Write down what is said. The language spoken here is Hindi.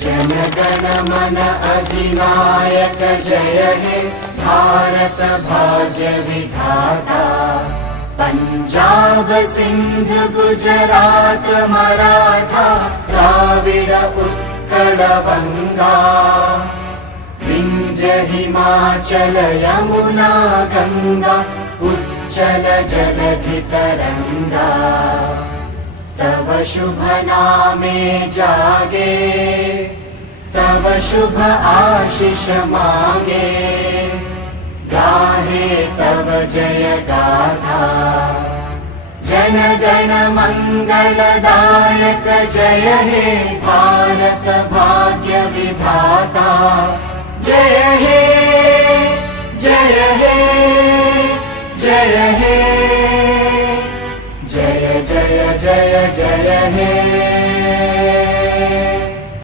जनगण मन अधिनायक जय हे भारत भाग्य विधाता। पंजाब सिंध गुजरात मराठा द्राविड उत्कल बंगा। विंध्य हिमाचल यमुना गंगा उच्चल जलधि तरंगा। तव शुभ नामे जागे तव शुभ आशीष मांगे। गाहे तव जय गाथा जनगण मंगलदायक जय हे भारत भाग्य विधाता। जय हे जय हे जय हे जय जय जय जय हे।